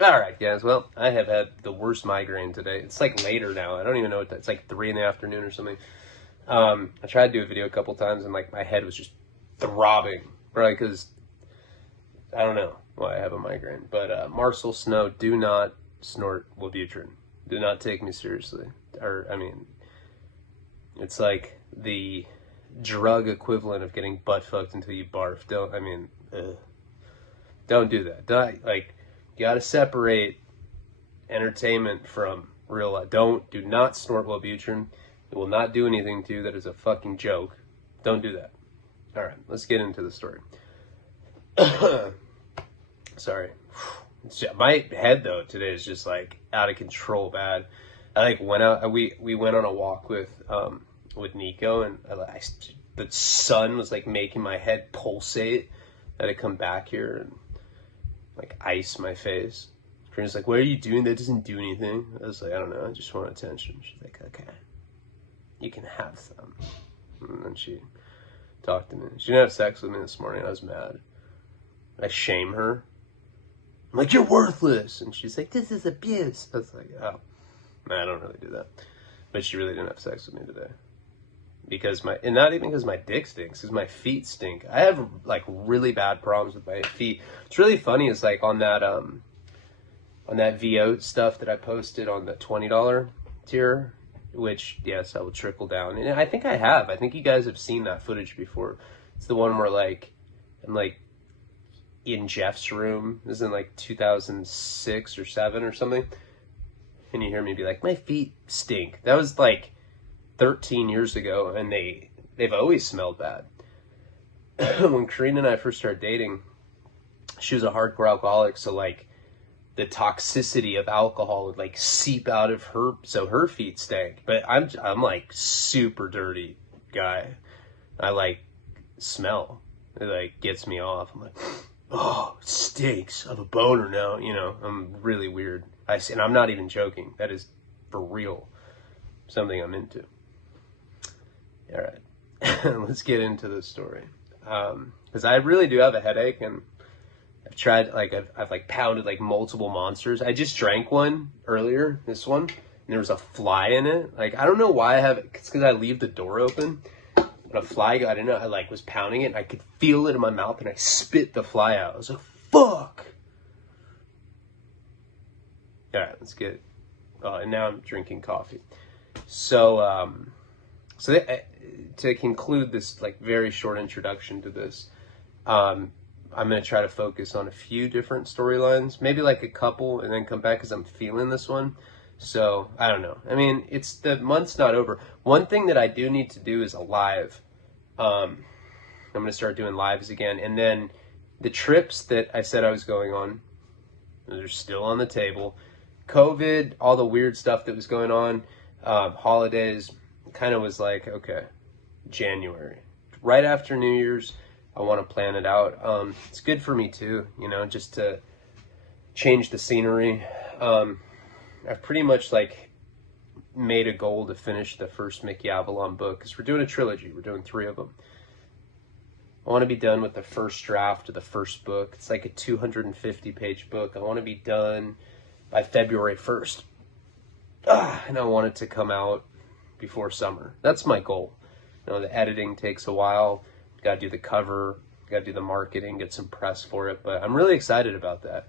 All right, guys. Well, I have had the worst migraine today. It's like later now. I don't even know what it's like 3 in the afternoon or something. I tried to do a video a couple times and like my head was just throbbing, right? Because I don't know why I have a migraine. But Marcel Snow, do not snort Wellbutrin. Do not take me seriously. Or I mean, it's like the drug equivalent of getting butt fucked until you barf. Don't do that. You gotta separate entertainment from real life. Do not snort Wellbutrin. It will not do anything to you. That is a fucking joke. Don't do that. All right, let's get into the story. Sorry. My head though today is just like out of control bad. I like went out. We went on a walk with Nico, and the sun was like making my head pulsate. I had to come back here and like ice my face. Karina's like, "What are you doing? That doesn't do anything." I was like, "I don't know. I just want attention." She's like, "Okay, you can have some." And then she talked to me. She didn't have sex with me this morning. I was mad. I shame her. I'm like, "You're worthless." And she's like, "This is abuse." I was like, "Oh, man, I don't really do that." But she really didn't have sex with me today. And not even because my dick stinks, because my feet stink. I have like really bad problems with my feet. It's really funny. It's like on that VO stuff that I posted on the $20 tier, which yes, I will trickle down. And I think I have. I think you guys have seen that footage before. It's the one where like I'm like in Jeff's room. This is in like 2006 or 7 or something. And you hear me be like, "My feet stink." That was like 13 years ago, and they've always smelled bad. When Karina and I first started dating, she was a hardcore alcoholic, so like the toxicity of alcohol would like seep out of her, so her feet stank. But I'm like super dirty guy. I like smell. It like gets me off. I'm like, "Oh, it stinks. I have a boner now." You know, I'm really weird. And I'm not even joking. That is for real. Something I'm into. All right, let's get into the story. Because I really do have a headache, and I've tried, like, I've like pounded like multiple monsters. I just drank one earlier, this one, and there was a fly in it. Like, I don't know why I have it. It's because I leave the door open, and a fly, I didn't know, I like was pounding it, and I could feel it in my mouth, and I spit the fly out. I was like, fuck. All right, let's get, and now I'm drinking coffee. So, to conclude this like very short introduction to this, I'm going to try to focus on a few different storylines, maybe like a couple, and then come back because I'm feeling this one. So I don't know. I mean, the month's not over. One thing that I do need to do is a live. I'm going to start doing lives again. And then the trips that I said I was going on, those are still on the table. COVID, all the weird stuff that was going on, holidays, kind of was like, okay, January, right after New Year's, I want to plan it out. It's good for me too, you know, just to change the scenery. I've pretty much like made a goal to finish the first Mickey Avalon book, because we're doing a trilogy. We're doing 3 of them. I want to be done with the first draft of the first book. It's like a 250-page book. I want to be done by February 1st. And I want it to come out before summer. That's my goal. You know, the editing takes a while. Got to do the cover, got to do the marketing, get some press for it. But I'm really excited about that.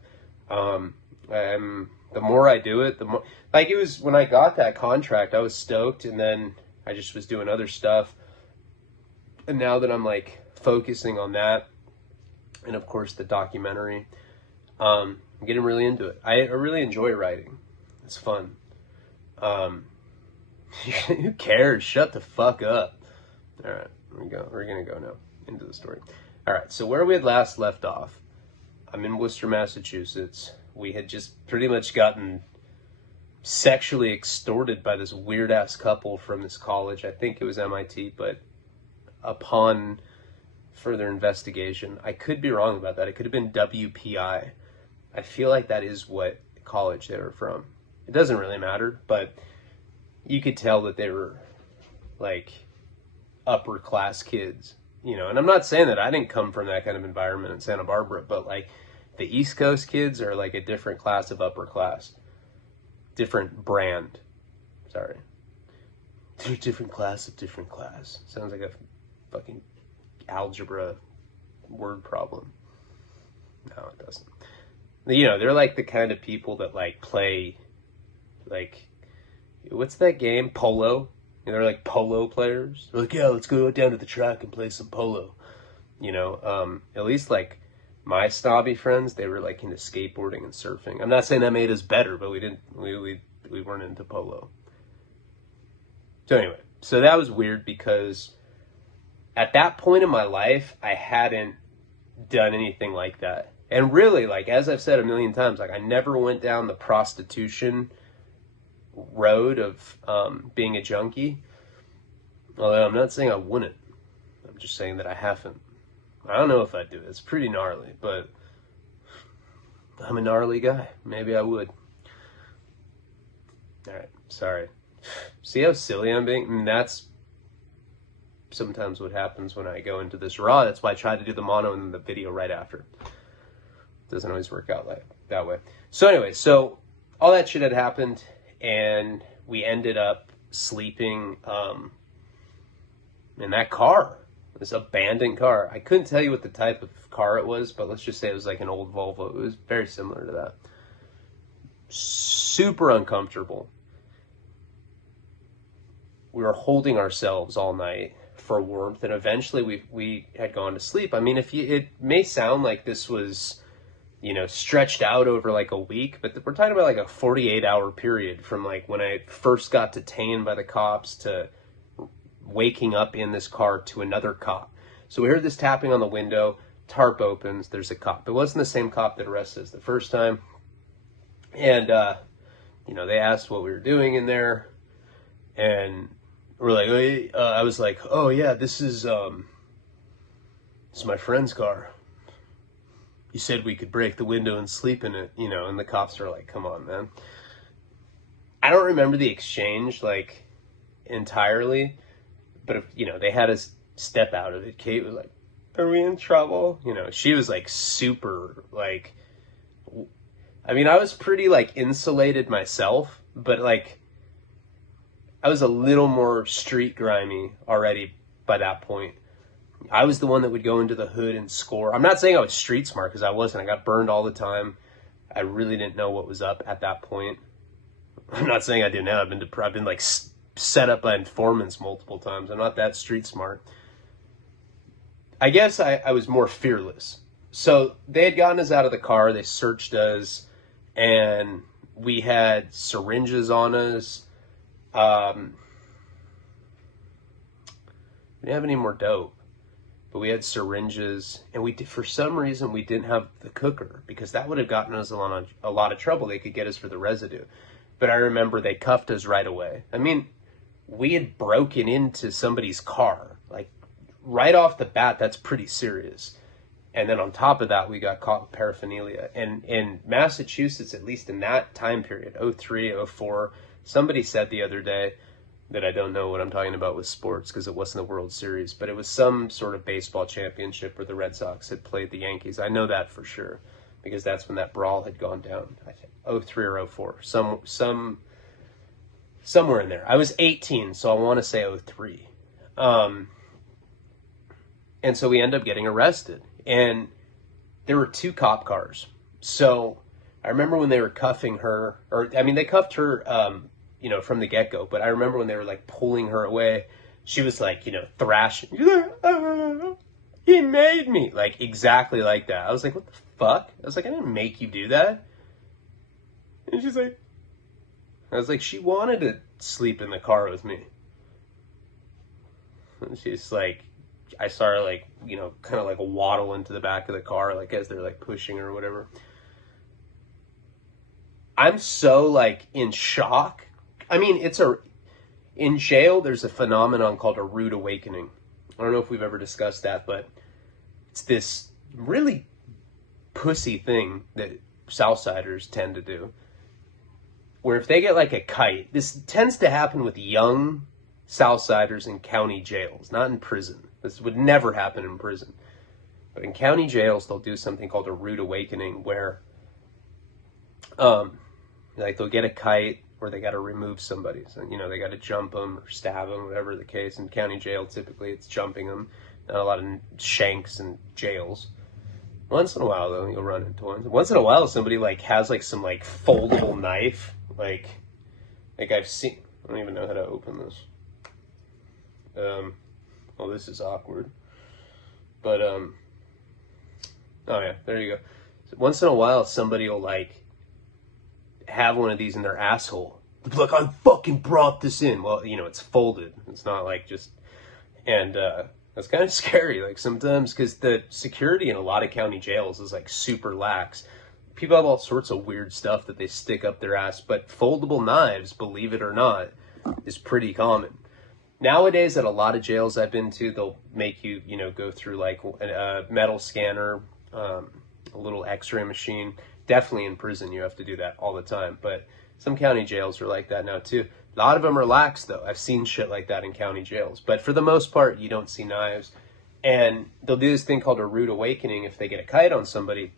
The more I do it, the more, like, it was when I got that contract, I was stoked, and then I just was doing other stuff. And now that I'm like focusing on that, and of course the documentary, I'm getting really into it. I really enjoy writing. It's fun. Who cares? Shut the fuck up. All right, here we go. We're gonna go now into the story. All right, so where we had last left off, I'm in Worcester, Massachusetts. We had just pretty much gotten sexually extorted by this weird ass couple from this college. I think it was MIT, but upon further investigation, I could be wrong about that. It could have been WPI. I feel like that is what college they were from. It doesn't really matter, but you could tell that they were like upper class kids, you know. And I'm not saying that I didn't come from that kind of environment in Santa Barbara, but like, The East Coast kids are like a different class of upper class. Different brand. Sorry. They're a different class of different class. Sounds like a fucking algebra word problem. No, it doesn't. You know, they're like the kind of people that like play, like, what's that game? Polo. You know, they're like polo players. They're like, yeah, let's go down to the track and play some polo. You know, at least like my snobby friends, they were like into skateboarding and surfing. I'm not saying that made us better, but we weren't into polo. So anyway, so that was weird because at that point in my life, I hadn't done anything like that. And really, like, as I've said a million times, like, I never went down the prostitution road of being a junkie. Although I'm not saying I wouldn't. I'm just saying that I haven't. I don't know if I'd do it. It's pretty gnarly, but I'm a gnarly guy. Maybe I would. All right, sorry. See how silly I'm being? I mean, that's sometimes what happens when I go into this raw. That's why I try to do the mono and the video right after. Doesn't always work out like that way. So anyway, so all that shit had happened, and we ended up sleeping in that car, this abandoned car. I couldn't tell you what the type of car it was, but let's just say it was like an old Volvo. It was very similar to that. Super uncomfortable. We were holding ourselves all night for warmth, and eventually we had gone to sleep. I mean, it may sound like this was, you know, stretched out over like a week, but we're talking about like a 48-hour period from like when I first got detained by the cops to waking up in this car to another cop. So we heard this tapping on the window, tarp opens, there's a cop. It wasn't the same cop that arrested us the first time. And, you know, they asked what we were doing in there, and we're like, I was like, oh yeah, this is my friend's car. You said we could break the window and sleep in it, you know, and the cops were like, come on, man. I don't remember the exchange, like, entirely, but, if, you know, they had us step out of it. Kate was like, are we in trouble? You know, she was, like, super, like, I mean, I was pretty, like, insulated myself, but, like, I was a little more street grimy already by that point. I was the one that would go into the hood and score. I'm not saying I was street smart, because I wasn't. I got burned all the time. I really didn't know what was up at that point. I'm not saying I do now. I've been like set up by informants multiple times. I'm not that street smart. I guess I was more fearless. So they had gotten us out of the car. They searched us, and we had syringes on us. We didn't have any more dope, but we had syringes, and for some reason we didn't have the cooker, because that would have gotten us a lot of trouble. They could get us for the residue. But I remember they cuffed us right away. I mean, we had broken into somebody's car. Like, right off the bat, that's pretty serious. And then on top of that, we got caught with paraphernalia. And in Massachusetts, at least in that time period, 03, 04, somebody said the other day that I don't know what I'm talking about with sports, because it wasn't the World Series, but it was some sort of baseball championship where the Red Sox had played the Yankees. I know that for sure, because that's when that brawl had gone down. I think 03 or 04, somewhere in there. I was 18, so I want to say 03. And so we end up getting arrested, and there were 2 cop cars. So I remember when they were cuffing her, they cuffed her, you know, from the get-go, but I remember when they were, like, pulling her away, she was, like, you know, thrashing. He made me. Like, exactly like that. I was like, what the fuck? I was like, I didn't make you do that. And she's like, I was like, she wanted to sleep in the car with me. And she's like, I saw her, like, you know, kind of, like, waddle into the back of the car, like, as they're, like, pushing her or whatever. I'm so, like, in shock. I mean, in jail, there's a phenomenon called a rude awakening. I don't know if we've ever discussed that, but it's this really pussy thing that Southsiders tend to do, where if they get like a kite, this tends to happen with young Southsiders in county jails, not in prison. This would never happen in prison. But in county jails, they'll do something called a rude awakening, where like they'll get a kite, or they got to remove somebody. So, you know, they got to jump them or stab them, whatever the case. In county jail, typically it's jumping them. Not a lot of shanks in jails. Once in a while, though, you'll run into one. Once in a while, somebody like has like some like foldable knife, like I've seen. I don't even know how to open this. Well, this is awkward. But oh yeah, there you go. So once in a while, somebody will like have one of these in their asshole. They'll be like, I fucking brought this in. Well, you know, it's folded. It's not like just, and that's kind of scary. Like sometimes, because the security in a lot of county jails is like super lax. People have all sorts of weird stuff that they stick up their ass, but foldable knives, believe it or not, is pretty common. Nowadays, at a lot of jails I've been to, they'll make you, you know, go through like a metal scanner, a little x-ray machine. Definitely in prison, you have to do that all the time. But some county jails are like that now too. A lot of them are lax though. I've seen shit like that in county jails. But for the most part, you don't see knives. And they'll do this thing called a rude awakening if they get a kite on somebody.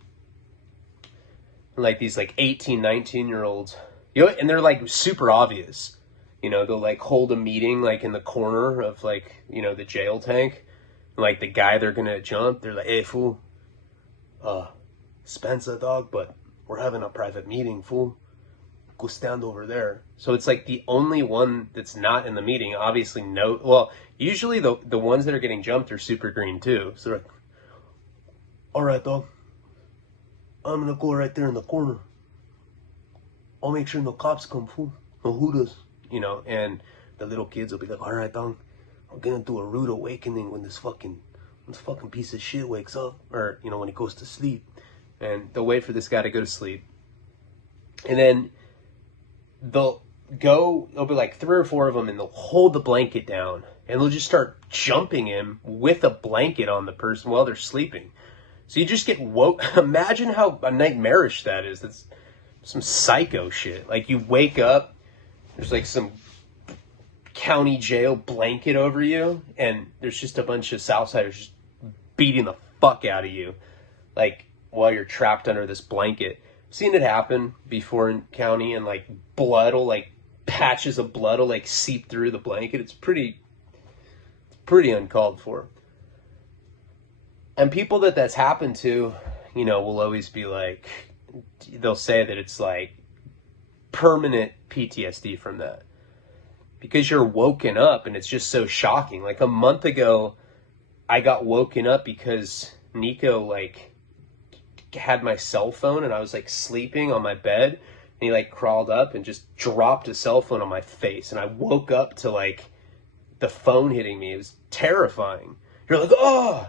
Like these like 18, 19-year-olds. You know, and they're like super obvious. You know, they'll like hold a meeting like in the corner of like, you know, the jail tank. Like the guy they're gonna jump, they're like, hey fool, Spencer dog, but we're having a private meeting, fool. Go stand over there. So it's like the only one that's not in the meeting, obviously no, well, usually the ones that are getting jumped are super green too. So they're like, all right, dog, I'm gonna go right there in the corner. I'll make sure no cops come, fool. No hooters, you know, and the little kids will be like, all right, dog, we're gonna do a rude awakening when this fucking piece of shit wakes up, or, you know, when he goes to sleep. And they'll wait for this guy to go to sleep. And then there'll be like 3 or 4 of them, and they'll hold the blanket down, and they'll just start jumping him with a blanket on the person while they're sleeping. So you just get woke. Imagine how nightmarish that is. That's some psycho shit. Like you wake up, there's like some county jail blanket over you, and there's just a bunch of Southsiders just beating the fuck out of you, like while you're trapped under this blanket. I've seen it happen before in county, and like blood will like patches of blood will like seep through the blanket. It's pretty uncalled for. And people that's happened to, you know, will always be like, they'll say that it's like permanent PTSD from that. Because you're woken up and it's just so shocking. Like a month ago, I got woken up because Nico like had my cell phone, and I was like sleeping on my bed, and he like crawled up and just dropped a cell phone on my face. And I woke up to like the phone hitting me. It was terrifying. You're like, oh!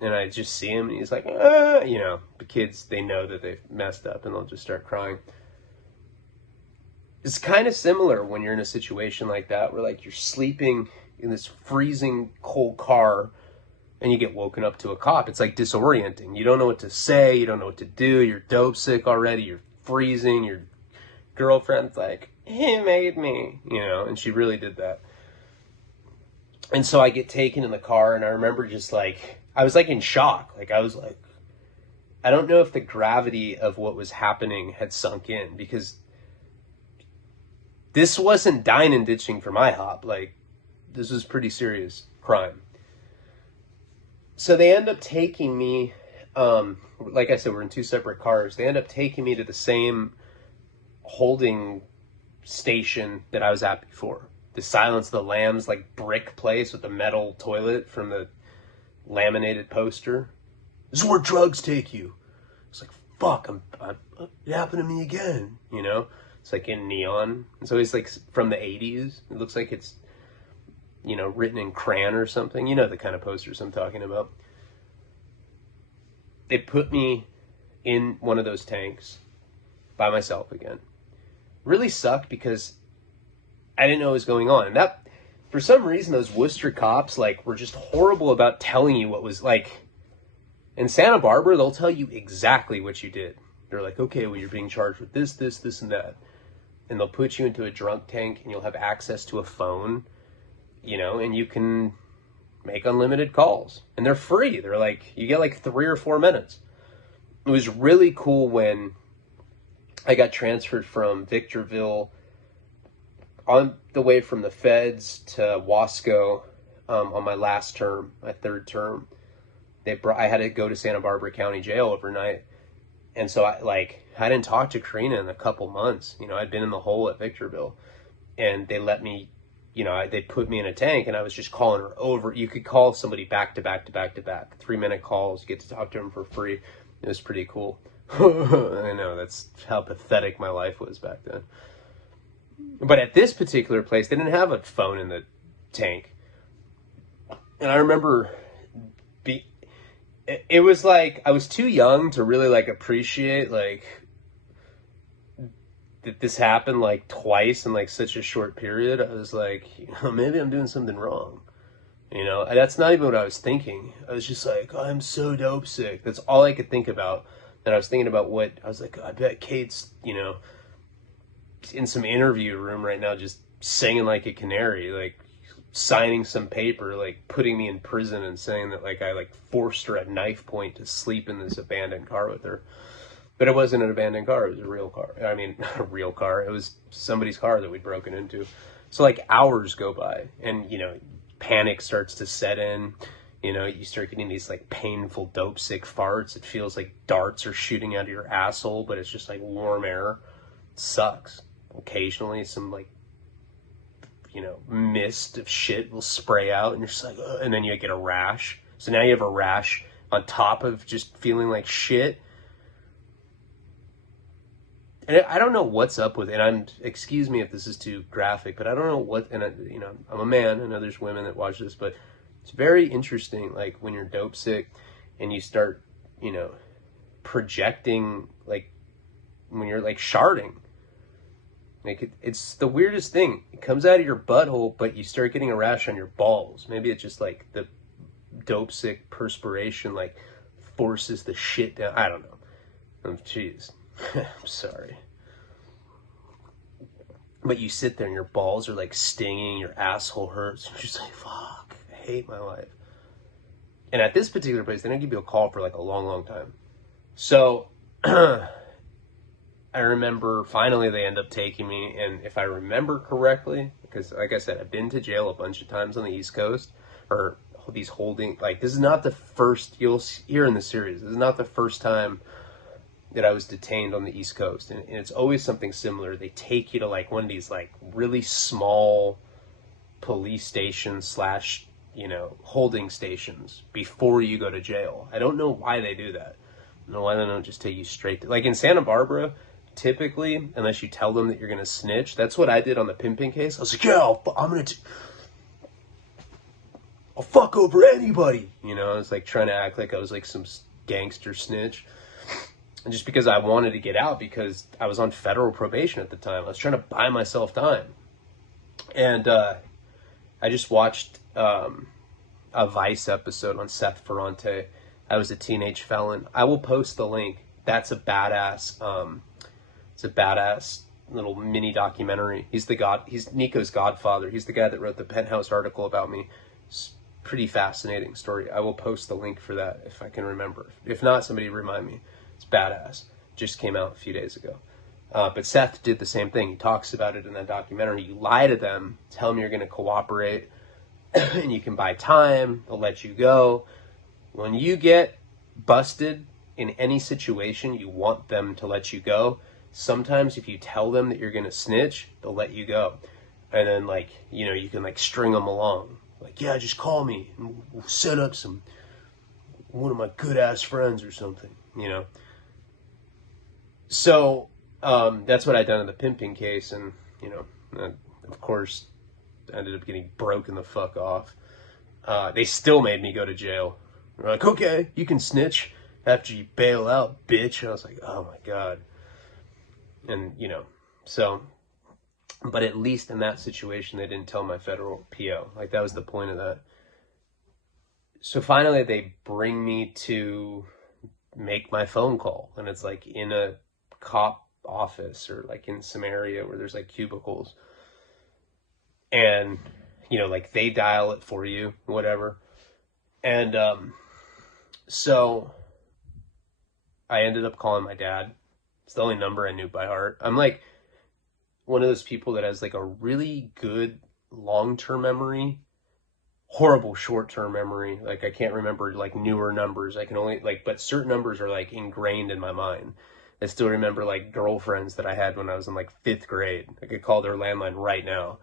And I just see him, and he's like, ah! You know, the kids, they know that they've messed up, and they'll just start crying. It's kind of similar when you're in a situation like that, where like you're sleeping in this freezing cold car and you get woken up to a cop. It's like disorienting. You don't know what to say. You don't know what to do. You're dope sick already. You're freezing. Your girlfriend's like, he made me, you know, and she really did that. And so I get taken in the car, and I remember just like, I was like in shock. Like I was like, I don't know if the gravity of what was happening had sunk in, because this wasn't dine and ditching for my hop. Like, this was pretty serious crime. So they end up taking me, like I said, we're in 2 separate cars. They end up taking me to the same holding station that I was at before. The Silence of the Lambs, like brick place with the metal toilet from the laminated poster. This is where drugs take you. It's like, fuck, it happened to me again, you know? It's like in neon. It's always like from the 80s. It looks like it's, you know, written in crayon or something. You know the kind of posters I'm talking about. They put me in one of those tanks by myself again. Really sucked because I didn't know what was going on. And that, for some reason, those Worcester cops like were just horrible about telling you what was like. In Santa Barbara, they'll tell you exactly what you did. They're like, okay, well, you're being charged with this, this, this, and that. And they'll put you into a drunk tank, and you'll have access to a phone, you know, and you can make unlimited calls. And they're free. They're like, you get like 3 or 4 minutes. It was really cool when I got transferred from Victorville on the way from the feds to Wasco on my last term, my third term. I had to go to Santa Barbara County Jail overnight. And so I didn't talk to Karina in a couple months. You know, I'd been in the hole at Victorville, and they let me, you know, they put me in a tank, and I was just calling her over. You could call somebody back to back to back to back, 3-minute calls. You get to talk to them for free. It was pretty cool. I know, that's how pathetic my life was back then. But at this particular place, they didn't have a phone in the tank. And I remember it was like I was too young to really like appreciate like that this happened like twice in like such a short period. I was like, you know, maybe I'm doing something wrong. You know, and that's not even what I was thinking. I was just like, oh, I'm so dope sick. That's all I could think about. And I was thinking about what I was like, I bet Kate's, you know, in some interview room right now, just singing like a canary, like signing some paper, like putting me in prison and saying that like I like forced her at knife point to sleep in this abandoned car with her. But it wasn't an abandoned car. It was a real car. I mean, not a real car. It was somebody's car that we'd broken into. So like hours go by, and, you know, panic starts to set in. You know, you start getting these like painful dope sick farts. It feels like darts are shooting out of your asshole, but it's just like warm air. It sucks. Occasionally some like, you know, mist of shit will spray out, and you're just like, ugh, and then you get a rash. So now you have a rash on top of just feeling like shit. And I don't know what's up with it. And excuse me if this is too graphic, but I don't know what, and you know, I'm a man. I know there's women that watch this, but it's very interesting. Like when you're dope sick and you start, you know, projecting, like when you're like sharding, like it's the weirdest thing. It comes out of your butthole, but you start getting a rash on your balls. Maybe it's just like the dope sick perspiration, like forces the shit down. I don't know. Jeez. I'm sorry. But you sit there and your balls are like stinging, your asshole hurts. You're just like, fuck, I hate my life. And at this particular place, they don't give you a call for like a long, long time. So I remember finally they end up taking me. And if I remember correctly, because like I said, I've been to jail a bunch of times on the East Coast, or these holding, like this is not the first, you'll hear in the series, this is not the first time that I was detained on the East Coast. And it's always something similar. They take you to like one of these like really small police stations / you know, holding stations before you go to jail. I don't know why they do that. I don't know why they don't just take you straight to, like in Santa Barbara, typically, unless you tell them that you're going to snitch. That's what I did on the pimping case. I was like, yeah, I'll fuck over anybody. You know, I was like trying to act like I was like some gangster snitch. And just because I wanted to get out, because I was on federal probation at the time. I was trying to buy myself time. And I just watched a Vice episode on Seth Ferrante. I was a teenage felon. I will post the link. That's a badass, it's a badass little mini documentary. He's Nico's godfather. He's the guy that wrote the Penthouse article about me. It's a pretty fascinating story. I will post the link for that if I can remember. If not, somebody remind me. It's badass. Just came out a few days ago. But Seth did the same thing. He talks about it in that documentary. You lie to them, tell them you're going to cooperate, and you can buy time. They'll let you go. When you get busted in any situation, you want them to let you go. Sometimes if you tell them that you're going to snitch, they'll let you go. And then, like, you know, you can, like, string them along. Like, yeah, just call me, and we'll set up one of my good-ass friends or something, you know. So that's what I done in the pimping case, and, you know, of course, I ended up getting broken the fuck off. They still made me go to jail. They're like, okay, you can snitch after you bail out, bitch. And I was like, oh my God. And, you know, so, but at least in that situation, they didn't tell my federal PO. Like, that was the point of that. So finally, they bring me to make my phone call. And it's like in a cop office or like in some area where there's like cubicles. And, you know, like they dial it for you, whatever. And so I ended up calling my dad. It's the only number I knew by heart. I'm like one of those people that has like a really good long-term memory, horrible short-term memory. Like I can't remember like newer numbers. I can only like, but certain numbers are like ingrained in my mind. I still remember like girlfriends that I had when I was in like 5th grade. I could call their landline right now.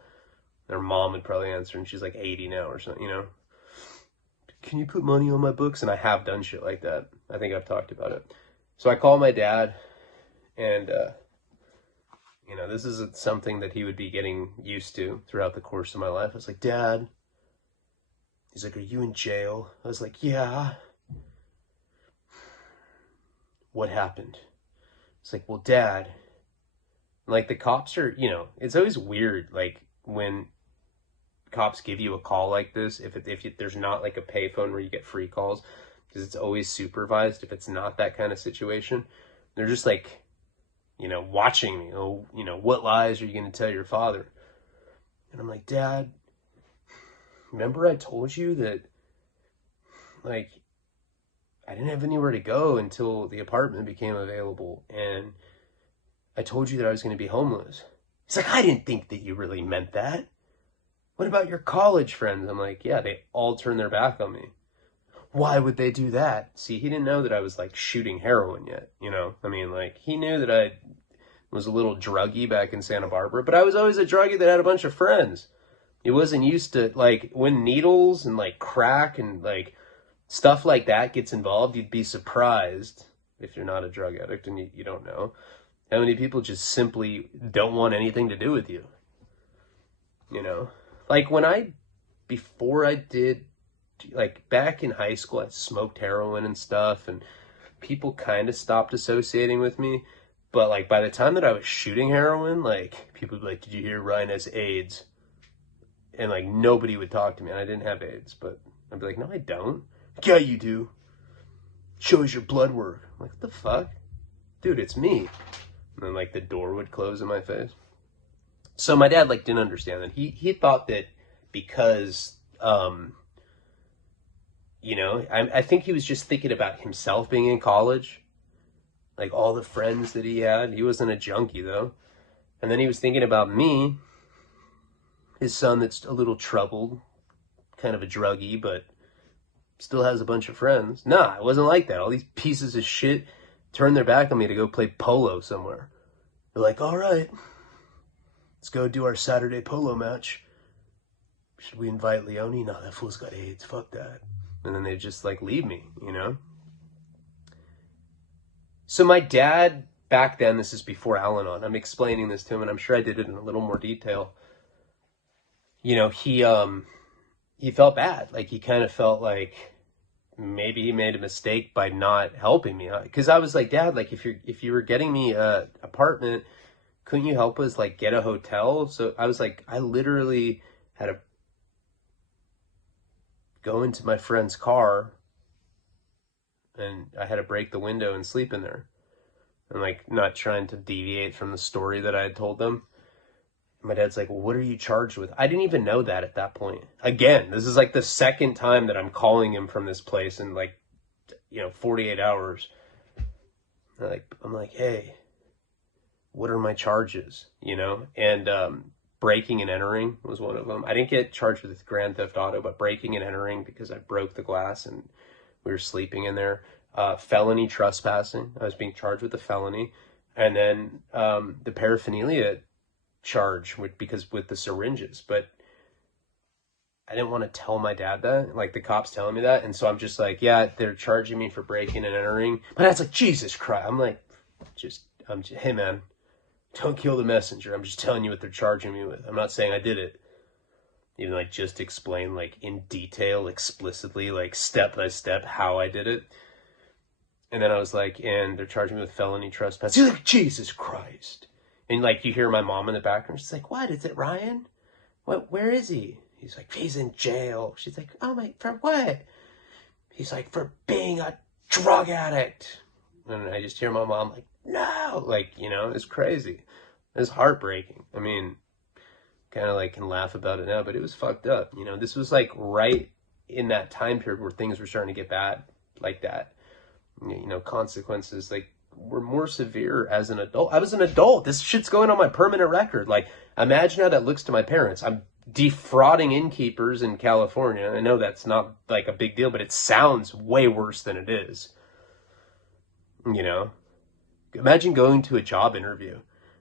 Their mom would probably answer, and she's like 80 now or something, you know. Can you put money on my books? And I have done shit like that. I think I've talked about it. So I call my dad, and you know, this is something that he would be getting used to throughout the course of my life. I was like, Dad. He's like, are you in jail? I was like, yeah. What happened? It's like, well, Dad. Like the cops are, you know, it's always weird, like when cops give you a call like this, if there's not like a payphone where you get free calls, because it's always supervised. If it's not that kind of situation, they're just like, you know, watching me. Oh, you know, what lies are you going to tell your father? And I'm like, Dad, remember I told you that, like, I didn't have anywhere to go until the apartment became available, and I told you that I was going to be homeless. He's like, I didn't think that you really meant that. What about your college friends? I'm like, yeah, they all turned their back on me. Why would they do that? See, he didn't know that I was like shooting heroin yet, you know? I mean, like, he knew that I was a little druggy back in Santa Barbara, but I was always a druggie that had a bunch of friends. He wasn't used to, like, when needles and like crack and like stuff like that gets involved, you'd be surprised, if you're not a drug addict and you don't know, how many people just simply don't want anything to do with you. You know? Like before I did, like back in high school, I smoked heroin and stuff, and people kind of stopped associating with me. But like by the time that I was shooting heroin, like people would be like, did you hear Ryan has AIDS? And like nobody would talk to me, and I didn't have AIDS, but I'd be like, no, I don't. Yeah, you do. Shows your blood work. I'm like, what the fuck? Dude, it's me. And then like the door would close in my face. So my dad like didn't understand that. He thought that because you know, I think he was just thinking about himself being in college, like all the friends that he had. He wasn't a junkie though. And then he was thinking about me, his son that's a little troubled, kind of a druggie, but still has a bunch of friends. Nah, it wasn't like that. All these pieces of shit turned their back on me to go play polo somewhere. They're like, all right, let's go do our Saturday polo match. Should we invite Leone? No, that fool's got AIDS. Fuck that. And then they just like leave me, you know? So my dad, back then, this is before Al-Anon, I'm explaining this to him, and I'm sure I did it in a little more detail. You know, he felt bad. Like he kind of felt like maybe he made a mistake by not helping me. Because I was like, Dad, like if you were getting me a apartment, couldn't you help us like get a hotel? So I was like, I literally had to go into my friend's car, and I had to break the window and sleep in there. And like not trying to deviate from the story that I had told them. My dad's like, well, what are you charged with? I didn't even know that at that point. Again, this is like the second time that I'm calling him from this place in like, you know, 48 hours. I'm like, hey, what are my charges? You know? And breaking and entering was one of them. I didn't get charged with Grand Theft Auto, but breaking and entering because I broke the glass and we were sleeping in there. Felony trespassing. I was being charged with a felony. And then the paraphernalia charge because with the syringes, but I didn't want to tell my dad that, like the cops telling me that, and so I'm just like, yeah, they're charging me for breaking and entering. My dad's like, Jesus Christ. I'm like, hey man, don't kill the messenger. I'm just telling you what they're charging me with. I'm not saying I did it. Even like just explain like in detail, explicitly, like step by step how I did it. And then I was like, and they're charging me with felony trespass. He's like, Jesus Christ. And like you hear my mom in the background. She's like, what? Is it Ryan? What? Where is he? He's like, he's in jail. She's like, oh my, for what? He's like, for being a drug addict. And I just hear my mom like, no. Like, you know, it's crazy. It's heartbreaking. I mean, kind of like can laugh about it now, but it was fucked up. You know, this was like right in that time period where things were starting to get bad like that, you know, consequences like were more severe as an adult. I was an adult. This shit's going on my permanent record. Like, imagine how that looks to my parents. I'm defrauding innkeepers in California. I know that's not like a big deal, but it sounds way worse than it is. You know, imagine going to a job interview.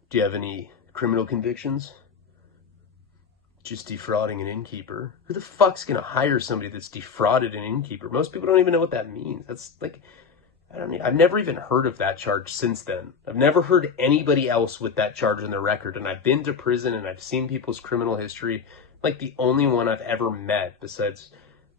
Do you have any criminal convictions? Just defrauding an innkeeper. Who the fuck's gonna hire somebody that's defrauded an innkeeper? Most people don't even know what that means. That's like, I've never even heard of that charge since then. I've never heard anybody else with that charge on their record. And I've been to prison and I've seen people's criminal history. Like, the only one I've ever met besides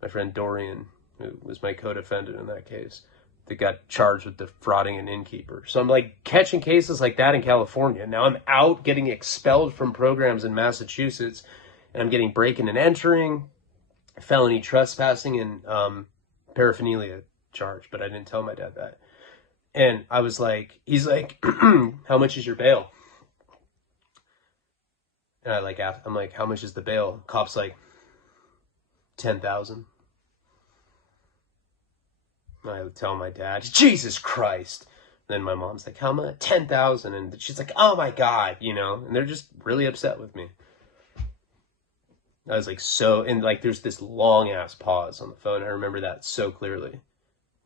my friend Dorian, who was my co-defendant in that case, that got charged with defrauding an innkeeper. So I'm like catching cases like that in California. Now I'm out getting expelled from programs in Massachusetts, and I'm getting breaking and entering, felony trespassing, and paraphernalia charge. But I didn't tell my dad that. And I was like, he's like, how much is your bail? And I'm like, how much is the bail? Cop's like, 10,000. I would tell my dad, Jesus Christ. And then my mom's like, how much? 10,000. And she's like, oh my God, you know, and they're just really upset with me. I was like, so, and like, there's this long ass pause on the phone. I remember that so clearly.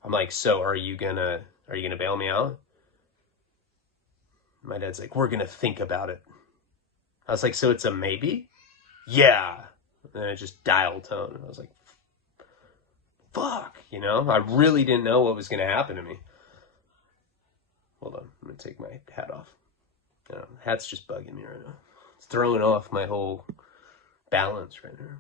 I'm like, so are you gonna bail me out? My dad's like, we're gonna think about it. I was like, so it's a maybe? Yeah. And then I just dial tone. I was like, fuck, you know? I really didn't know what was gonna happen to me. Hold on, I'm gonna take my hat off. Hat's just bugging me right now. It's throwing off my whole balance right now.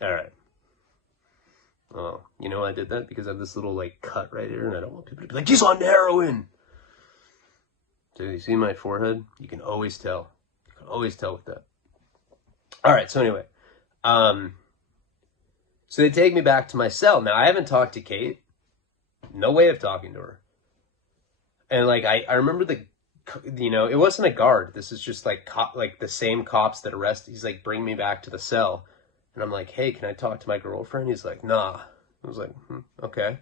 All right. Oh, you know I did that because I have this little like cut right here, and I don't want people to be like, he's on heroin. So you see my forehead? You can always tell. You can always tell with that. All right. So anyway, so they take me back to my cell. Now I haven't talked to Kate. No way of talking to her. And like I remember you know, it wasn't a guard. This is just like like the same cops that arrested. He's like, bring me back to the cell. And I'm like, hey, can I talk to my girlfriend? He's like, nah. I was like, okay.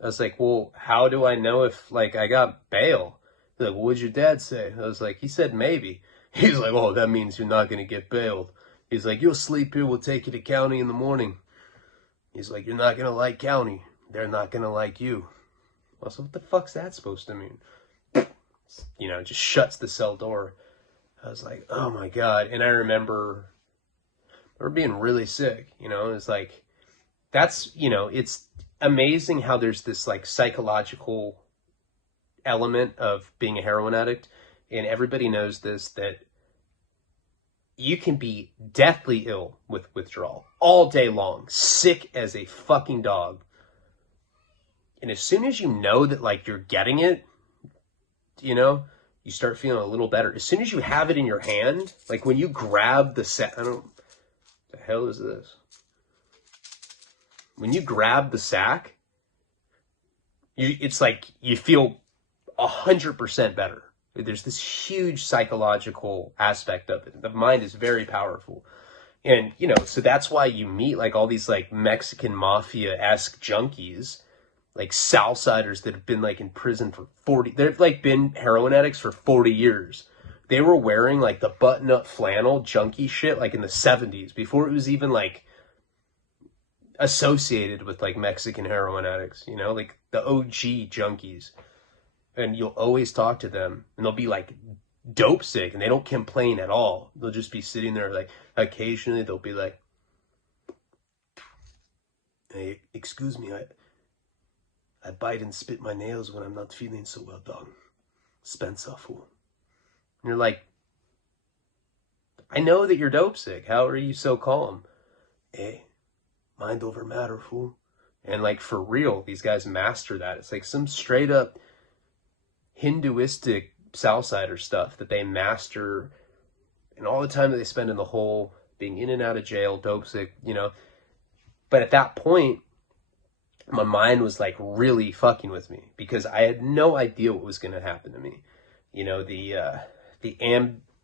I was like, well, how do I know if like I got bail? He's like, what'd your dad say? I was like, he said maybe. He's like, oh, that means you're not going to get bailed. He's like, you'll sleep here. We'll take you to county in the morning. He's like, you're not going to like county. They're not going to like you. Well, so what the fuck's that supposed to mean? You know, just shuts the cell door. I was like, oh my God. And I remember being really sick, you know. It's like, that's, you know, it's amazing how there's this like psychological element of being a heroin addict. And everybody knows this, that you can be deathly ill with withdrawal all day long, sick as a fucking dog. And as soon as you know that like you're getting it, you know, you start feeling a little better. As soon as you have it in your hand, like when you grab the sack, the hell is this? When you grab the sack, it's like you feel 100% better. There's this huge psychological aspect of it. The mind is very powerful. And, you know, so that's why you meet like all these like Mexican mafia-esque junkies, like Southsiders that have been like in prison for 40, they've like been heroin addicts for 40 years. They were wearing like the button-up flannel junkie shit like in the 70s, before it was even like associated with like Mexican heroin addicts, you know, like the OG junkies. And you'll always talk to them and they'll be like dope sick and they don't complain at all. They'll just be sitting there like, occasionally they'll be like, hey, excuse me, I bite and spit my nails when I'm not feeling so well, dog. Spencer, fool. And you're like, I know that you're dope sick. How are you so calm? Hey, mind over matter, fool. And like, for real, these guys master that. It's like some straight up Hinduistic Southsider stuff that they master, and all the time that they spend in the hole, being in and out of jail, dope sick, you know. But at that point, my mind was like really fucking with me because I had no idea what was going to happen to me. You know, the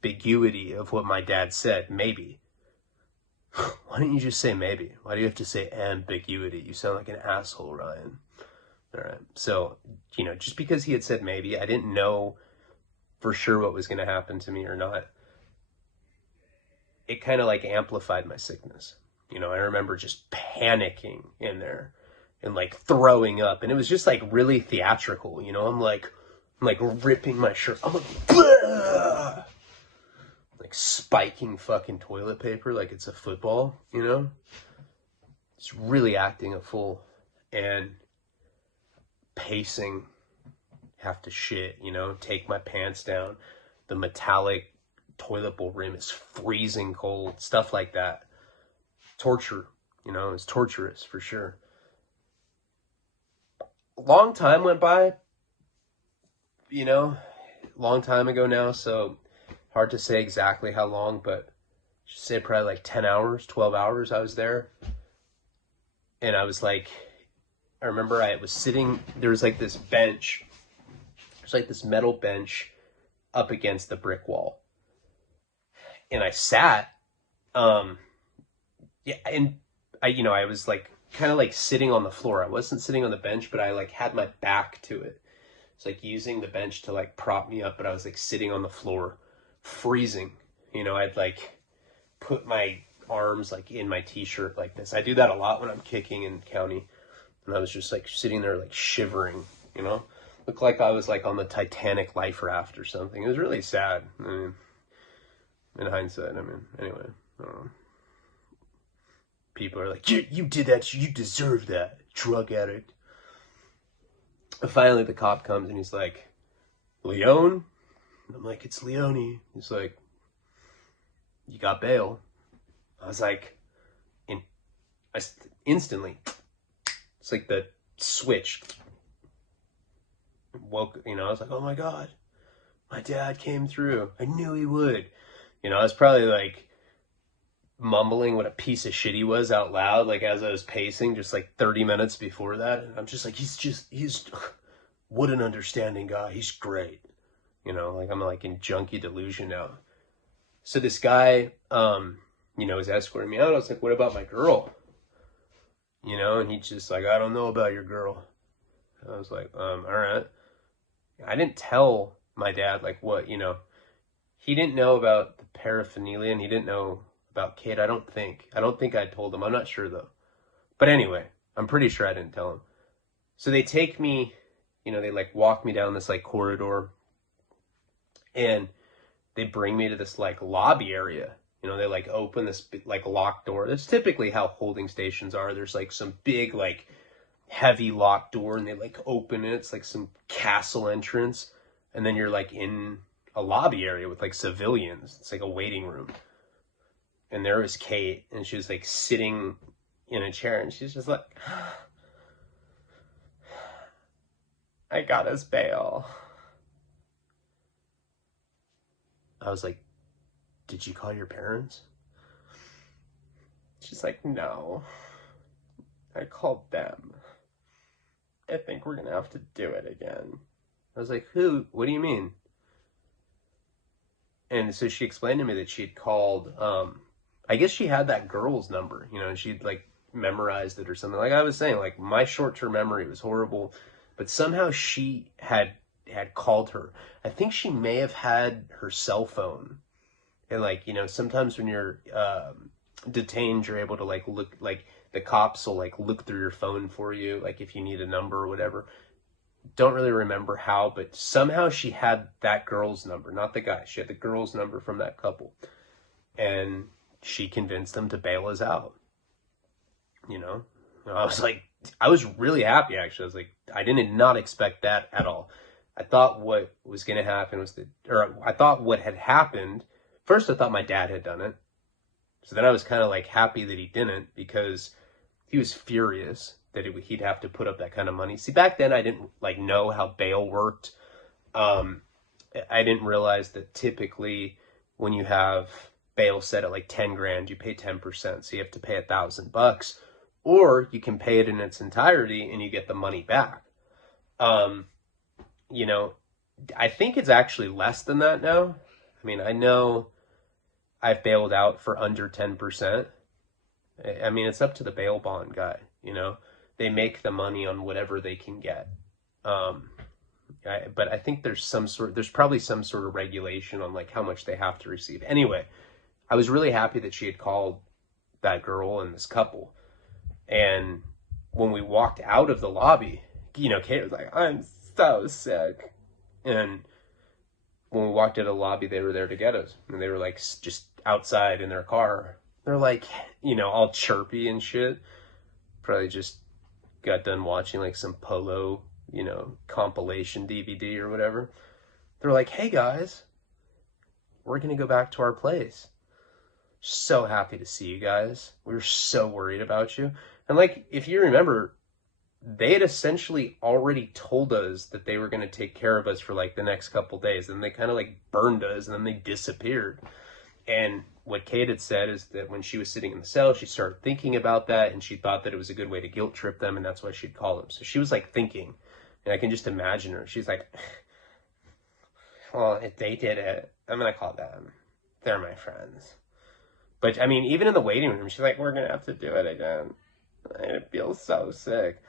ambiguity of what my dad said, maybe. Why don't you just say maybe? Why do you have to say ambiguity? You sound like an asshole, Ryan. All right. So, you know, just because he had said maybe, I didn't know for sure what was going to happen to me or not. It kind of like amplified my sickness. You know, I remember just panicking in there and like throwing up. And it was just like really theatrical. You know, I'm like ripping my shirt. I'm like, bleh! Like spiking fucking toilet paper like it's a football, you know? It's really acting a fool. And pacing, have to shit, you know, take my pants down. The metallic toilet bowl rim is freezing cold, stuff like that. Torture, you know, it's torturous for sure. A long time went by, you know, long time ago now, so hard to say exactly how long, but I should say probably like 10 hours, 12 hours I was there. And I was like, I remember I was sitting, there was like this bench, there's like this metal bench up against the brick wall. And I sat, yeah, and I was like, kind of like sitting on the floor. I wasn't sitting on the bench, but I like had my back to it. It's like using the bench to like prop me up, but I was like sitting on the floor, freezing. You know, I'd like put my arms like in my t-shirt like this. I do that a lot when I'm kicking in county. And I was just like sitting there like shivering, you know? Looked like I was like on the Titanic life raft or something. It was really sad. I mean, in hindsight, I mean, anyway. People are like, you did that, you deserve that, drug addict. And finally the cop comes and he's like, Leone? And I'm like, it's Leone. He's like, you got bail. I was like, instantly, it's like the switch woke, you know, I was like, oh my God, my dad came through. I knew he would. You know, I was probably like mumbling what a piece of shit he was out loud, like as I was pacing, just like 30 minutes before that. And I'm just like, he's, what an understanding guy. He's great. You know, like I'm like in junkie delusion now. So this guy, you know, was escorting me out. I was like, what about my girl? You know, and he's just like, I don't know about your girl. I was like, all right. I didn't tell my dad, like, what, you know, he didn't know about the paraphernalia and he didn't know about Kate. I don't think I told him. I'm not sure though. But anyway, I'm pretty sure I didn't tell him. So they take me, you know, they like walk me down this like corridor and they bring me to this like lobby area. You know, they like open this like locked door. That's typically how holding stations are. There's like some big like heavy locked door and they like open it. It's like some castle entrance. And then you're like in a lobby area with like civilians. It's like a waiting room. And there was Kate and she was like sitting in a chair and she's just like, I got us bail. I was like, did you call your parents? She's like, no, I called them. I think we're gonna have to do it again. I was like, who? What do you mean? And so she explained to me that she had called, I guess she had that girl's number, you know, and she'd like memorized it or something. Like I was saying, like my short-term memory was horrible, but somehow she had called her. I think she may have had her cell phone. And like, you know, sometimes when you're detained, you're able to like look, like the cops will like look through your phone for you, like if you need a number or whatever. Don't really remember how, but somehow she had that girl's number, not the guy. She had the girl's number from that couple. And she convinced them to bail us out. You know? I was like, I was really happy actually. I was like, I did not expect that at all. I thought what was going to happen was I thought what had happened. First, I thought my dad had done it. So then I was kind of like happy that he didn't because he was furious that he'd have to put up that kind of money. See, back then I didn't like know how bail worked. I didn't realize that typically when you have bail set at like 10 grand, you pay 10%. So you have to pay $1,000 or you can pay it in its entirety and you get the money back. You know, I think it's actually less than that now. I mean, I know I've bailed out for under 10%. I mean, it's up to the bail bond guy, you know? They make the money on whatever they can get. But I think there's probably some sort of regulation on like how much they have to receive. Anyway, I was really happy that she had called that girl and this couple. And when we walked out of the lobby, you know, Kate was like, I'm so sick. And when we walked out of the lobby, they were there to get us. And they were like just outside in their car. They're like, you know, all chirpy and shit. Probably just got done watching like some Polo, you know, compilation DVD or whatever. They're like, hey guys, we're going to go back to our place. So happy to see you guys. We were so worried about you. And like, if you remember, they had essentially already told us that they were going to take care of us for like the next couple days. And they kind of like burned us and then they disappeared. And what Kate had said is that when she was sitting in the cell, she started thinking about that and she thought that it was a good way to guilt trip them. And that's why she'd call them. So she was like thinking, and I can just imagine her. She's like, well, if they did it, I'm going to call them. They're my friends. But I mean, even in the waiting room, she's like, we're going to have to do it again. I feel so sick.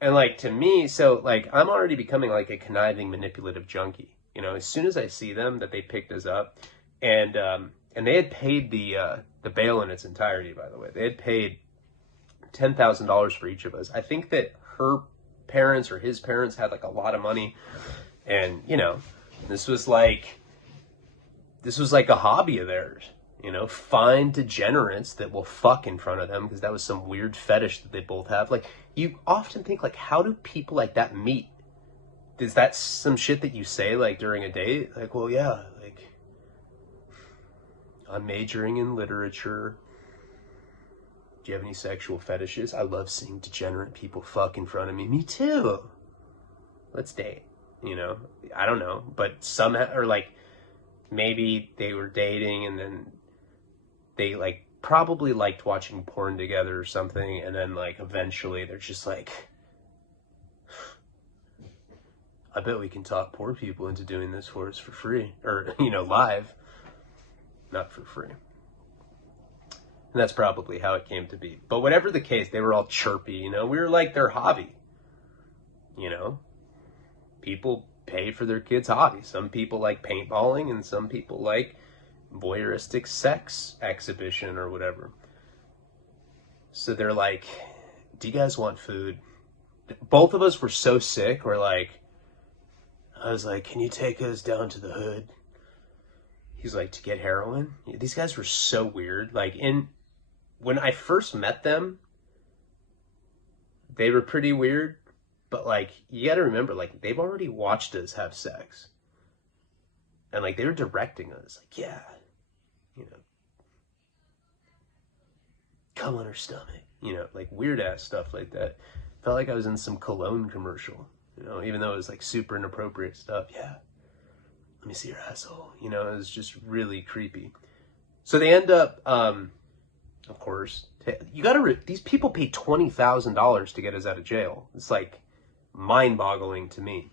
And like, to me, so like, I'm already becoming like a conniving, manipulative junkie. You know, as soon as I see them, that they picked us up, and they had paid the bail in its entirety, by the way. They had paid $10,000 for each of us. I think that her parents or his parents had like a lot of money, and you know, this was like a hobby of theirs. You know, find degenerates that will fuck in front of them, because that was some weird fetish that they both have. Like, you often think, like, how do people like that meet? Is that some shit that you say, like, during a date? Like, well, yeah, like, I'm majoring in literature. Do you have any sexual fetishes? I love seeing degenerate people fuck in front of me. Me too. Let's date. You know? I don't know. But somehow, or like, maybe they were dating and then they like probably liked watching porn together or something, and then like eventually they're just like, I bet we can talk poor people into doing this for us for free, or you know, live, not for free. And that's probably how it came to be. But whatever the case, they were all chirpy, you know, we were like their hobby. You know, people pay for their kids' hobby. Some people like paintballing and some people like voyeuristic sex exhibition or whatever. So they're like, do you guys want food? Both of us were so sick. I was like, can you take us down to the hood? He's like, to get heroin? These guys were so weird. Like, when I first met them, they were pretty weird. But like, you gotta remember, like, they've already watched us have sex. And like, they were directing us. Like, yeah, you know, come on her stomach. You know, like weird ass stuff like that. Felt like I was in some cologne commercial. You know, even though it was like super inappropriate stuff. Yeah, let me see your asshole. You know, it was just really creepy. So they end up, of course, these people paid $20,000 to get us out of jail. It's like mind-boggling to me.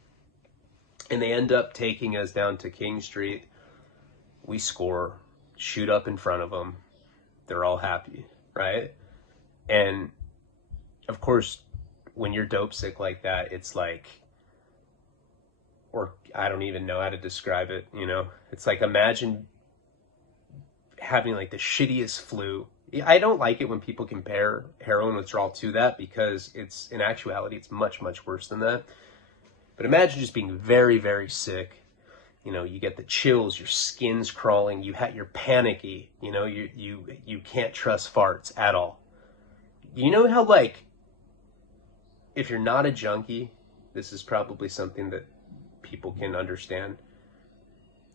And they end up taking us down to King Street. We score, shoot up in front of them. They're all happy, right? And of course, when you're dope sick like that, it's like, or I don't even know how to describe it, you know? It's like, imagine having like the shittiest flu. I don't like it when people compare heroin withdrawal to that, because it's, in actuality, it's much, much worse than that. But imagine just being very, very sick. You know, you get the chills, your skin's crawling, you're panicky, you know, you can't trust farts at all. You know how, like, if you're not a junkie, this is probably something that people can understand.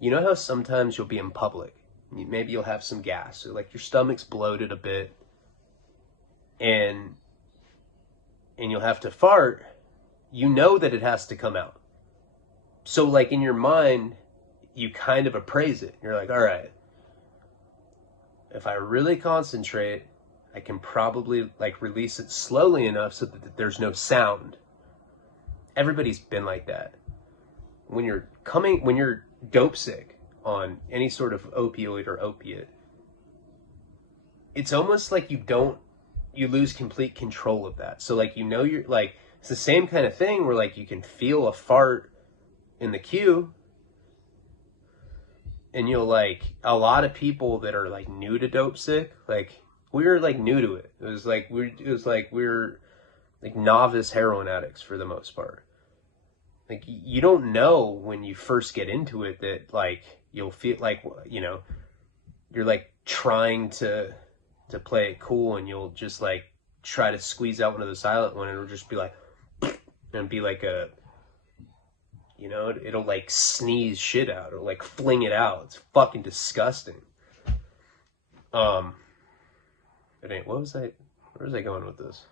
You know how sometimes you'll be in public, maybe you'll have some gas, or like your stomach's bloated a bit, and you'll have to fart. You know that it has to come out. So like in your mind, you kind of appraise it. You're like, all right, if I really concentrate, I can probably like release it slowly enough so that there's no sound. Everybody's been like that. When you're dope sick, on any sort of opioid or opiate, it's almost like you lose complete control of that. So like, you're like, it's the same kind of thing where like you can feel a fart in the queue, and you'll like, a lot of people that are like new to dope sick, like we were like new to it. It was like we're like novice heroin addicts for the most part. Like, you don't know when you first get into it that like you'll feel like, you're like trying to play it cool, and you'll just like try to squeeze out one of the silent one, and it'll just be like, and be like a, it'll like sneeze shit out, or like fling it out. It's fucking disgusting. Where was I going with this?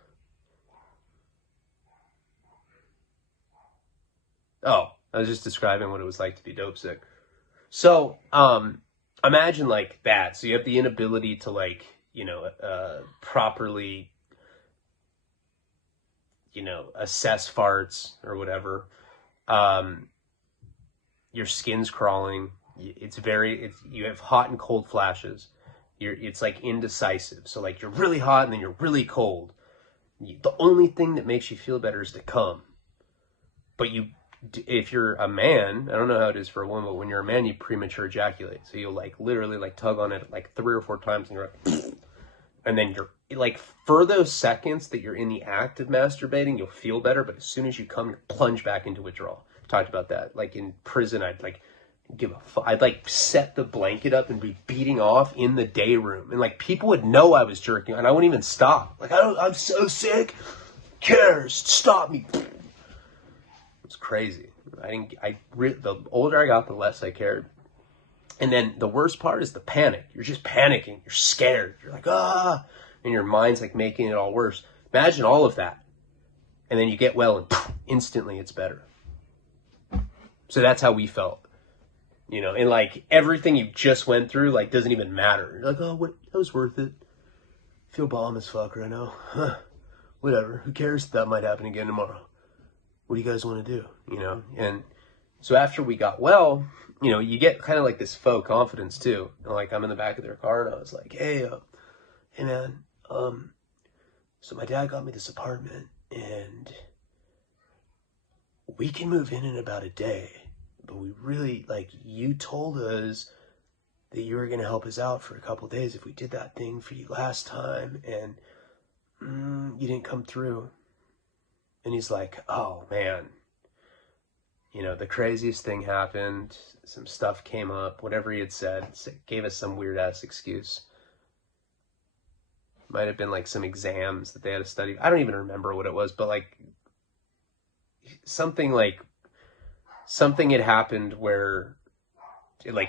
Oh, I was just describing what it was like to be dope sick. So, imagine like that. So you have the inability to like, properly, assess farts or whatever. Your skin's crawling. You have hot and cold flashes. It's like indecisive. So like you're really hot and then you're really cold. The only thing that makes you feel better is to come. But if you're a man, I don't know how it is for a woman, but when you're a man, you premature ejaculate. So you'll like literally like tug on it like 3 or 4 times, and you're like, and then you're like, for those seconds that you're in the act of masturbating, you'll feel better. But as soon as you come, you plunge back into withdrawal. Talked about that. Like in prison, I'd like I'd like set the blanket up and be beating off in the day room, and like people would know I was jerking, and I wouldn't even stop. Like, I'm so sick. Who cares? Stop me. It's crazy. The older I got, the less I cared. And then the worst part is the panic. You're just panicking. You're scared. You're like, ah, and your mind's like making it all worse. Imagine all of that. And then you get well, and instantly it's better. So that's how we felt. And like everything you just went through, like, doesn't even matter. You're like, oh, that was worth it. Feel bomb as fuck right now. Huh. Whatever. Who cares if that might happen again tomorrow? What do you guys want to do? And so after we got well, you get kind of like this faux confidence too. And like, I'm in the back of their car, and I was like, hey man, so my dad got me this apartment, and we can move in about a day, but we really, like, you told us that you were going to help us out for a couple days if we did that thing for you last time, and you didn't come through. And he's like, oh man, the craziest thing happened. Some stuff came up, whatever he had said, gave us some weird ass excuse. Might have been like some exams that they had to study. I don't even remember what it was, but like something had happened where it,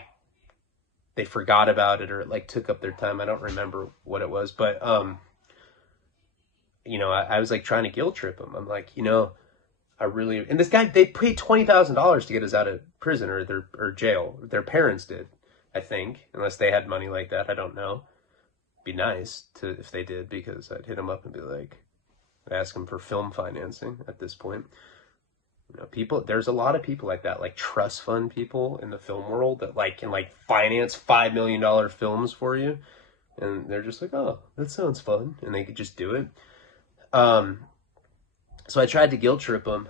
they forgot about it, or it took up their time. I don't remember what it was, but I was like trying to guilt trip him. I'm like, and this guy, they paid $20,000 to get us out of prison or jail. Their parents did, I think, unless they had money like that. I don't know. Be nice if they did, because I'd hit them up and be like, ask them for film financing at this point. There's a lot of people like that, like trust fund people in the film world that can finance $5 million films for you. And they're just like, oh, that sounds fun. And they could just do it. So I tried to guilt trip him,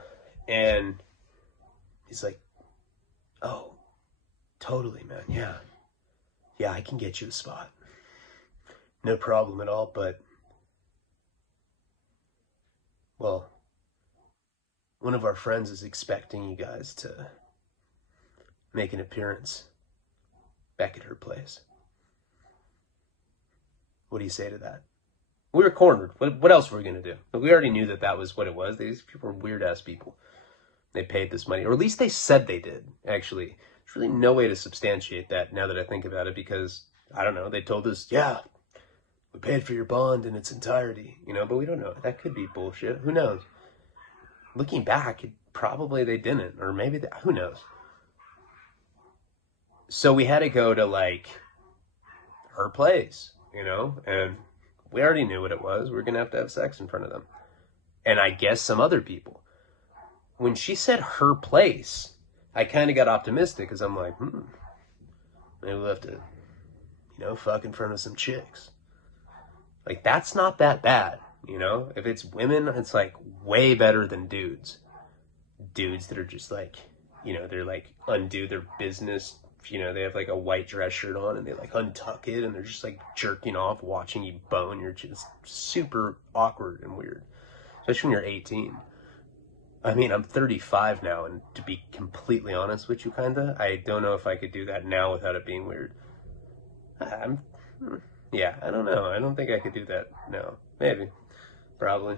and he's like, oh, totally, man. Yeah, I can get you a spot. No problem at all. But, well, one of our friends is expecting you guys to make an appearance back at her place. What do you say to that? We were cornered. What else were we going to do? We already knew that was what it was. These people were weird-ass people. They paid this money. Or at least they said they did, actually. There's really no way to substantiate that now that I think about it, because, I don't know, they told us, yeah, we paid for your bond in its entirety. But we don't know. That could be bullshit. Who knows? Looking back, probably they didn't. Or maybe, who knows? So we had to go to, her place, and we already knew what it was. We were going to have sex in front of them. And I guess some other people. When she said her place, I kind of got optimistic, because I'm like, Maybe we'll have to, fuck in front of some chicks. Like, that's not that bad, If it's women, it's like way better than dudes. Dudes that are just like, they're like undo their business. They have like a white dress shirt on and they like untuck it and they're just like jerking off, watching you bone. You're just super awkward and weird, especially when you're 18. I mean, I'm 35 now, and to be completely honest with you, I don't know if I could do that now without it being weird. Yeah, I don't know. I don't think I could do that now. Maybe. Probably.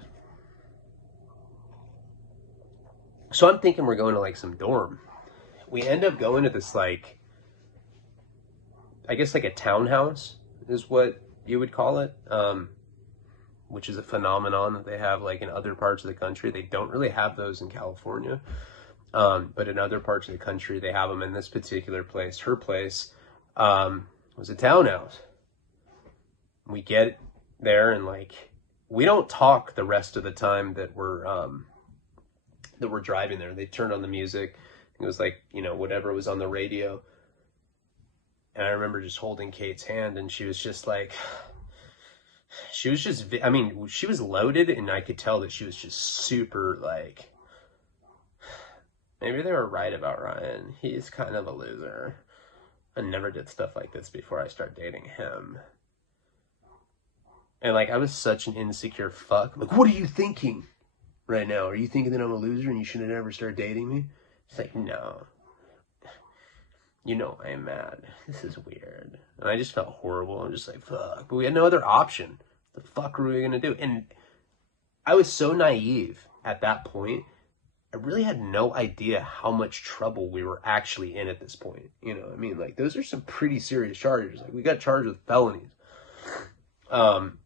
So I'm thinking we're going to like some dorm. We end up going to this like, I guess like a townhouse is what you would call it, which is a phenomenon that they have like in other parts of the country. They don't really have those in California, but in other parts of the country they have them. In this particular place, her place, was a townhouse. We get there and like, we don't talk the rest of the time that we're driving there. They turned on the music. It was like, whatever was on the radio. And I remember just holding Kate's hand and she was just like, she was loaded and I could tell that she was just super like, maybe they were right about Ryan. He's kind of a loser. I never did stuff like this before I started dating him. And like, I was such an insecure fuck. I'm like, what are you thinking right now? Are you thinking that I'm a loser and you should have never started dating me? It's like, no. I am mad. This is weird. And I just felt horrible. I'm just like, fuck. But we had no other option. The fuck were we going to do? And I was so naive at that point. I really had no idea how much trouble we were actually in at this point. Like, those are some pretty serious charges. Like, we got charged with felonies. And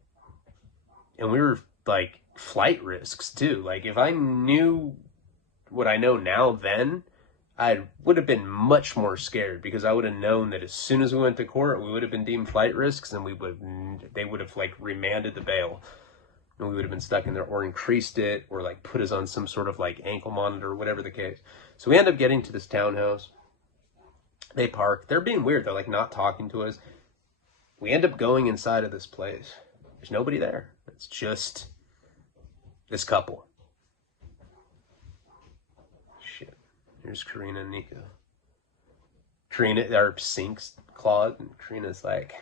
we were like flight risks too. Like, if I knew what I know now then, I would have been much more scared because I would have known that as soon as we went to court, we would have been deemed flight risks and they would have like remanded the bail and we would have been stuck in there or increased it or like put us on some sort of like ankle monitor or whatever the case. So we end up getting to this townhouse. They park. They're being weird. They're like not talking to us. We end up going inside of this place. There's nobody there. It's just this couple. Shit. Here's Karina and Nico. Karina, our sink's clogged, and Karina's like,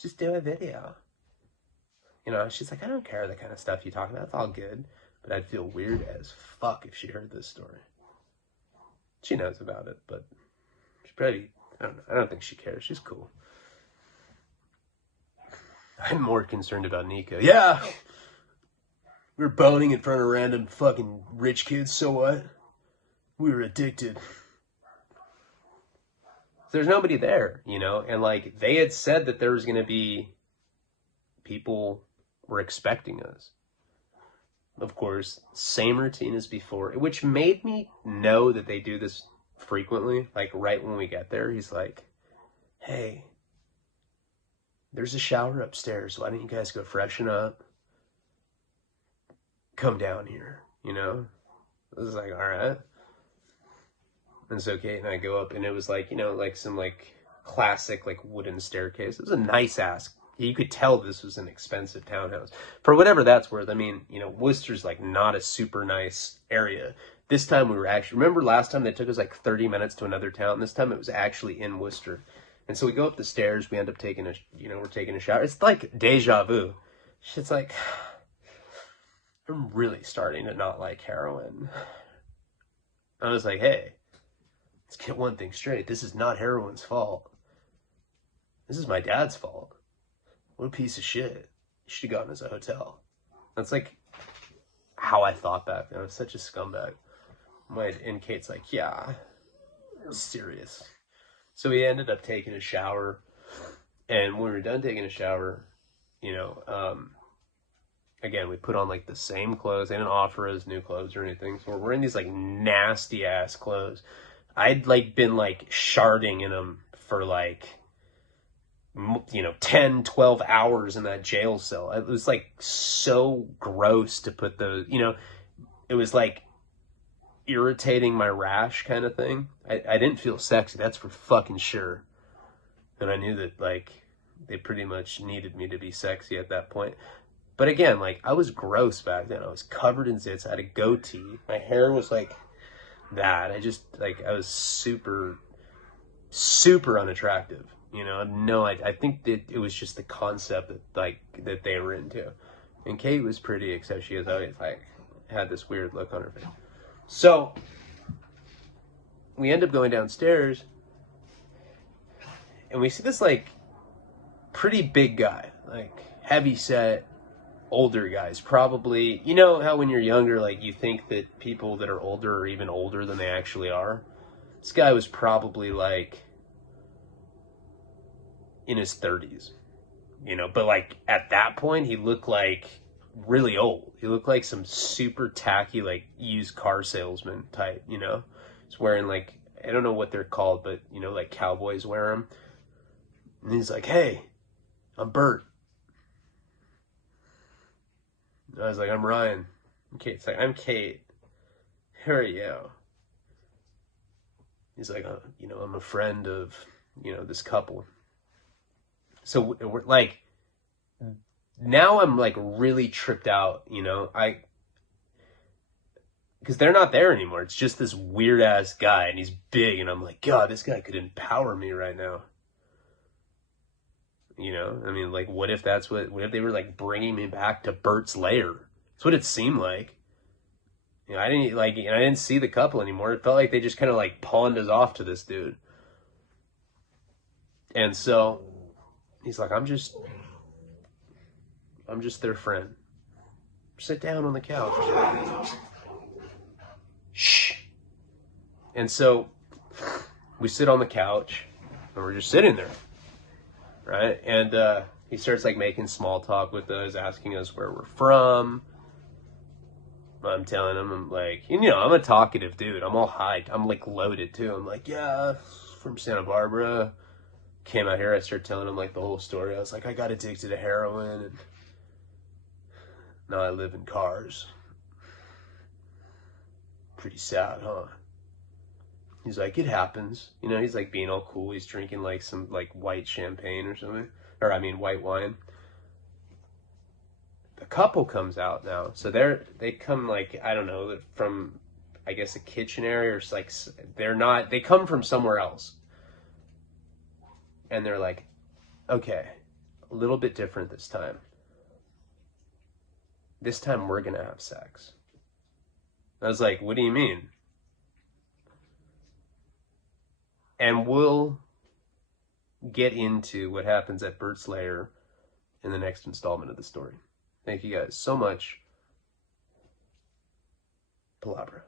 just do a video. She's like, I don't care the kind of stuff you talk about. It's all good. But I'd feel weird as fuck if she heard this story. She knows about it, but she probably, I don't know. I don't think she cares. She's cool. I'm more concerned about Nico. Yeah! We were boning in front of random fucking rich kids, so what? We were addicted. There's nobody there, And like, they had said that there was going to be people were expecting us. Of course, same routine as before, which made me know that they do this frequently. Like, right when we get there, he's like, hey, there's a shower upstairs. Why don't you guys go freshen up? Come down here, I was like, all right. And so Kate and I go up, and it was like, like some like classic like wooden staircase. It was a nice ass. You could tell this was an expensive townhouse for whatever that's worth. I mean, Worcester's like not a super nice area. This time we were actually, remember last time they took us like 30 minutes to another town? This time it was actually in Worcester. And so we go up the stairs, we end up taking we're taking a shower. It's like deja vu. Shit's like, I'm really starting to not like heroin. I was like, hey, let's get one thing straight. This is not heroin's fault. This is my dad's fault. What a piece of shit. You should have gotten us a hotel. That's like how I thought back then. I was such a scumbag. And Kate's like, yeah, I'm serious. So we ended up taking a shower. And when we were done taking a shower, again, we put on like the same clothes. They didn't offer us new clothes or anything. So we're wearing these like nasty ass clothes. I'd like been like sharding in them for like, 10, 12 hours in that jail cell. It was like so gross to put those, it was like irritating my rash kind of thing. I didn't feel sexy. That's for fucking sure. And I knew that, like, they pretty much needed me to be sexy at that point. But again, like, I was gross back then. I was covered in zits. I had a goatee. My hair was like that. I was super, super unattractive. You know, no, I think that it was just the concept that, like, that they were into. And Kate was pretty, except she was always, like, had this weird look on her face. So, we end up going downstairs, and we see this, like, pretty big guy, like, heavy set, older guys. Probably, you know how when you're younger, like, you think that people that are older are even older than they actually are? This guy was probably, like, in his 30s, you know, but, like, at that point, he looked like really old. He looked like some super tacky, like, used car salesman type, you know? He's wearing, like, I don't know what they're called, but, you know, like, cowboys wear them. And he's like, "Hey, I'm Bert." And I was like, "I'm Ryan." And Kate's like, "I'm Kate. Who are you?" He's like, "You know, I'm a friend of, you know, this couple." So we're like, now I'm like really tripped out, you know, because they're not there anymore. It's just this weird ass guy, and he's big, and I'm like, God, this guy could empower me right now. You know, I mean, like, what if they were like bringing me back to Bert's lair? That's what it seemed like. You know, I didn't see the couple anymore. It felt like they just kind of like pawned us off to this dude. And so he's like, I'm just their friend. Sit down on the couch. Shh. And so we sit on the couch, and we're just sitting there, right? And he starts like making small talk with us, asking us where we're from. I'm telling him, I'm like, you know, I'm a talkative dude. I'm all hyped. I'm like loaded too. I'm like, yeah, from Santa Barbara. Came out here. I started telling him like the whole story. I was like, I got addicted to heroin, and now I live in cars. Pretty sad, huh? He's like, it happens. You know, he's like being all cool. He's drinking like some like white champagne or something. Or I mean white wine. The couple comes out now. So they come like, I don't know, from I guess a kitchen area, or like they come from somewhere else. And they're like, okay, a little bit different this time. This time we're gonna have sex. I was like, what do you mean? And we'll get into what happens at Bert's lair in the next installment of the story. Thank you guys so much. Palabra.